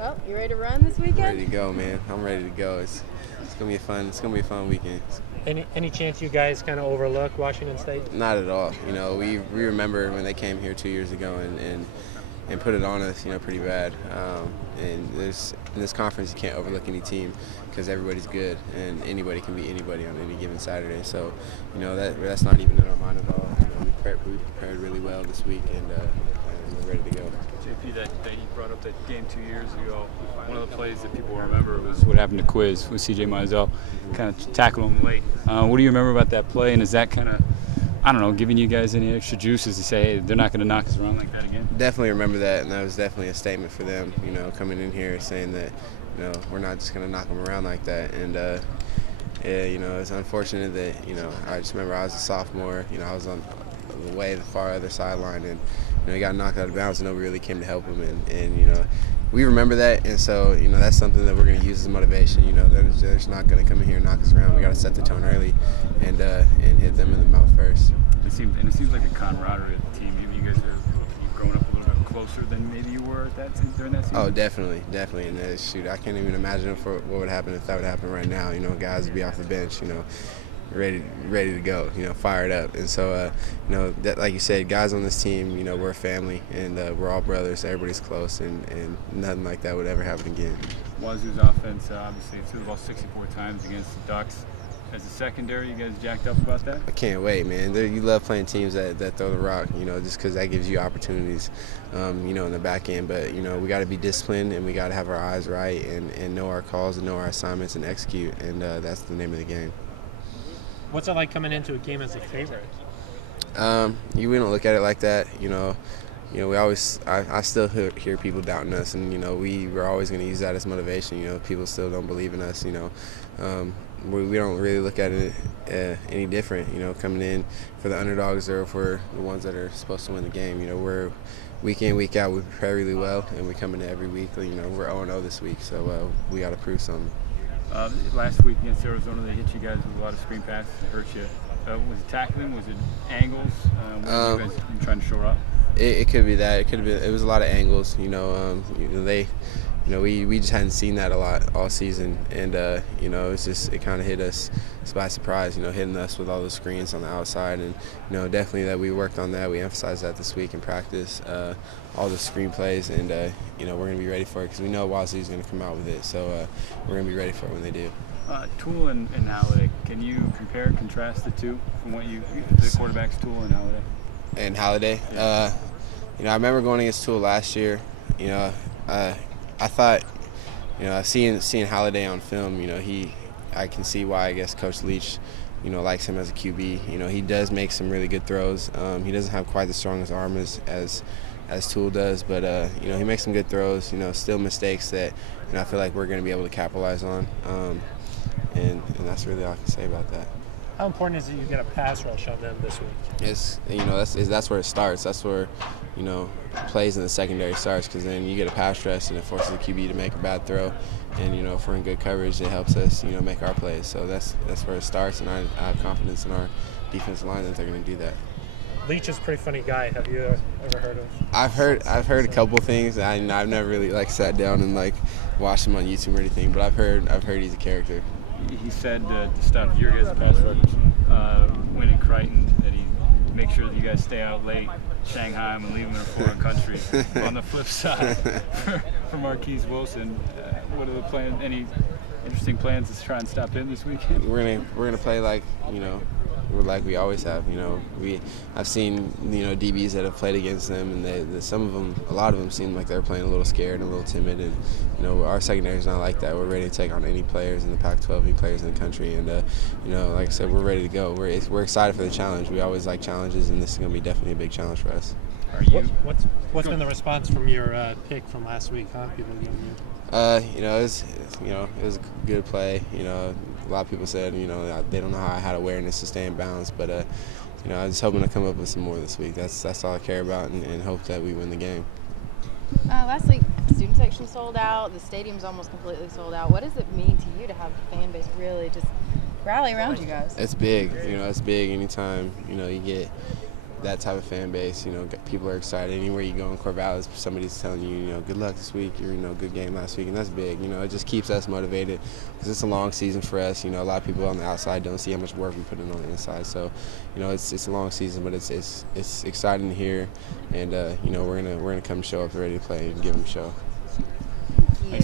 Well, you ready to run this weekend? Ready to go, man. I'm ready to go. It's gonna be fun. It's gonna be a fun weekend. Any chance you guys kind of overlook Washington State? Not at all. We remember when they came here 2 years ago and put it on us, pretty bad. And in this conference, you can't overlook any team because everybody's good and anybody can beat anybody on any given Saturday. So, that's not even in our mind at all. We prepared really well this week and we're ready to go. JP, that you brought up that game 2 years ago, one of the plays that people will remember was what happened to Quiz with C.J. Mizell, kind of tackled him late. What do you remember about that play, and is that kind of, I don't know, giving you guys any extra juices to say, hey, they're not going to knock us around like that again? Definitely remember that, and that was definitely a statement for them, coming in here saying that, we're not just going to knock them around like that. And, it's unfortunate that, I just remember I was a sophomore, I was on the way the far other sideline, and he got knocked out of bounds and nobody really came to help him, and we remember that, and so that's something that we're going to use as motivation. They're just not going to come in here and knock us around. We got to set the tone early and hit them in the mouth first. It seems like a camaraderie of the team. You guys you've grown up a little bit closer than maybe you were during that season. Oh, definitely. And shoot, I can't even imagine what would happen if that would happen right now. Guys would be off the bench, ready to go, fired up. And so, that, like you said, guys on this team, we're a family, and we're all brothers. Everybody's close, and nothing like that would ever happen again. Wazoo's offense, obviously, threw the ball 64 times against the Ducks. As a secondary, you guys jacked up about that? I can't wait, man. You love playing teams that throw the rock, just because that gives you opportunities, in the back end. But, we got to be disciplined, and we got to have our eyes right and know our calls and know our assignments and execute, and that's the name of the game. What's it like coming into a game as a favorite? We don't look at it like that. We always. I still hear people doubting us, and we're always going to use that as motivation. People still don't believe in us. We don't really look at it any different. Coming in for the underdogs or for the ones that are supposed to win the game. We're week in, week out. We prepare really well, and we come into every week. We're 0-0 this week, so we got to prove something. Last week against Arizona, they hit you guys with a lot of screen passes that hurt you. Was it tackling? Was it angles? What were you guys trying to shore up? It could be that. It was a lot of angles. We just hadn't seen that a lot all season, and it kind of hit us by surprise. Hitting us with all the screens on the outside, and definitely that we worked on that. We emphasized that this week in practice, all the screen plays, and we're going to be ready for it because we know Wazoo's going to come out with it. So we're going to be ready for it when they do. Tool and Halliday. Can you compare and contrast the two from the quarterbacks Tool and Halliday? And Halliday, I remember going against Tool last year. I thought, seeing Halliday on film, I can see why I guess Coach Leach, likes him as a QB. He does make some really good throws. He doesn't have quite the strongest arm as Tool does, but he makes some good throws. Still mistakes that I feel like we're going to be able to capitalize on. And that's really all I can say about that. How important is it you get a pass rush on them this week? It's that's where it starts. That's where plays in the secondary starts, because then you get a pass rush and it forces the QB to make a bad throw, and if we're in good coverage, it helps us make our plays. So that's where it starts, and I have confidence in our defensive line that they're going to do that. Leach is a pretty funny guy. Have you ever heard of? I've heard a couple things. I've never really sat down and watched him on YouTube or anything, but I've heard he's a character. He said to stop your guys' pass rush, winning Crichton, that he make sure that you guys stay out late, Shanghai him and leave him in a foreign country. On the flip side, for Marquise Wilson, what are the plans? Any interesting plans to try and stop him this weekend? We're gonna play like we always have. I've seen DBs that have played against them, and a lot of them seem like they're playing a little scared and a little timid, and our secondary is not like that. We're ready to take on any players in the Pac-12, any players in the country, and like I said, we're ready to go. We're excited for the challenge. We always like challenges, and this is gonna be definitely a big challenge for us. What's been the response from your pick from last week? People giving you? It was a good play. A lot of people said, they don't know how I had awareness to stay in bounds, but I'm just hoping to come up with some more this week. That's all I care about, and hope that we win the game. Last week, the student section sold out. The stadium's almost completely sold out. What does it mean to you to have the fan base really just rally around you guys? It's big. It's big anytime you get that type of fan base. You know, people are excited. Anywhere you go in Corvallis, somebody's telling you, you know, good luck this week. You're, you know, good game last week, and that's big. You know, it just keeps us motivated because it's a long season for us. You know, a lot of people on the outside don't see how much work we put in on the inside. So, you know, it's a long season, but it's exciting to hear, and you know, we're gonna come show up ready to play and give them a show.